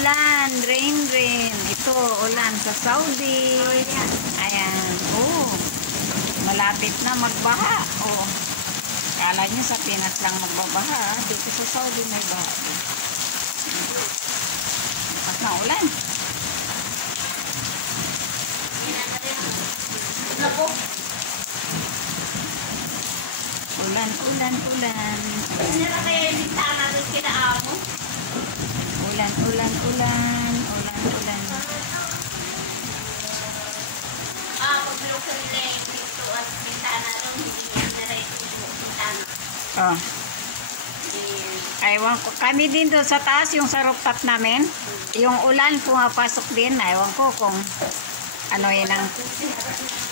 ulan, rain. Ito, ulan sa Saudi. Ayan. Oh, malapit na magbaha. Oh, kala nyo sa Pinas lang magbabaha. Dito sa Saudi may baha. Lakas na ulan. Ulan. Oh. Aywan ko. Kami din doon sa taas, yung sa rooftop namin, yung ulan pumapasok din. Aywan ko kung ano yun ang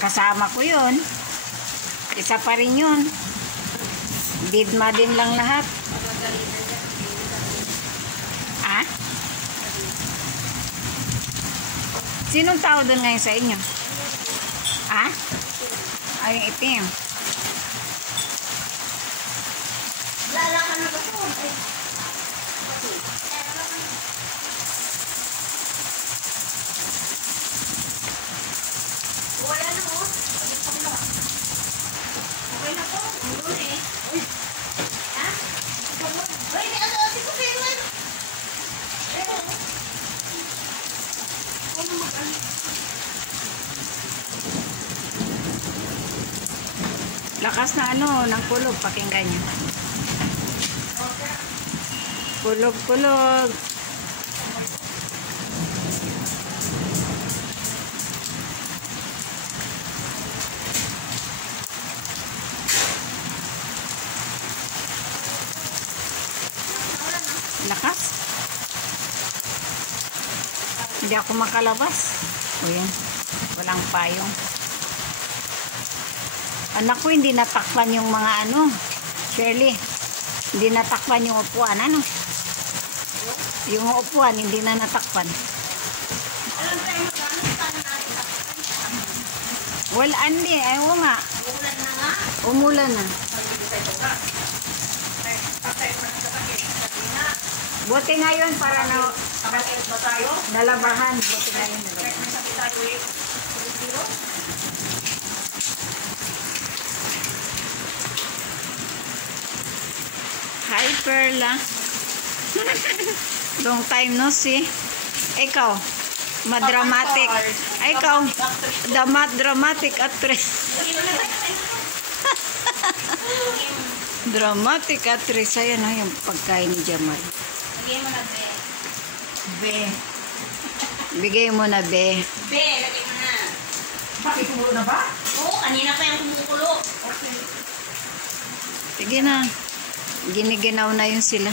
kasama ko yun. Isa pa rin yun. Didma din lang lahat. Ah? Sinong tao doon ngayon sa inyo? Ah? Ay, yung itim. Lakas na ano, ng kulog, pakinggan nyo. Kulog. Lakas. Hindi ako makalabas. O yan, walang payong. Anak ko, hindi natakpan yung mga ano, Shirley, hindi natakpan yung upuan, ano? Yung upuan, hindi na natakpan. Well, hindi, ayaw nga. Umulan na. Buti ngayon para na nalabahan. Buti ngayon nalabahan. Hi, Perla. Long time no see. Ikaw, madramatic. Ikaw, dramatic actress. Dramatic actress. Ayan na yung pagkain ni Jamal. Bigay mo na, be. Be. Bigay mo na, be. Be, lagay mo na. Bakit kumulo na ba? Oo, kanina pa yung kumukulo. Okay. Sige na. Giniginaw na yun sila.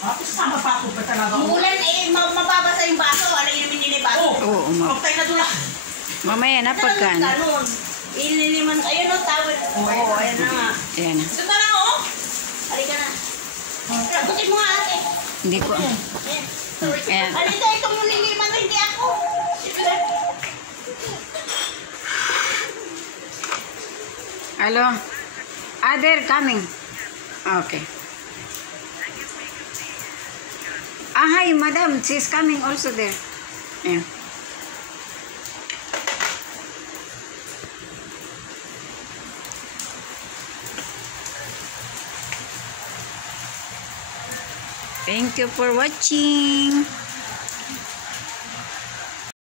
Tapos sama pa ako ba talaga? Umulan mababasa yung baso. Ano yung namin nila yung baso? Oo, Pagtay na dula. mamaya na pagkaan. Ganun. Ililiman. Ayun o, tawid. Oo, ayan na nga. Ayan na. Ito na lang, oh. Halika na. Butin mo nga, ate. Hindi ko. Ayan. Ayan. Halika, itong yung liliman, hindi ako. Hello? They're coming. Okay. Hi, madam. She's coming also there. Yeah. Thank you for watching.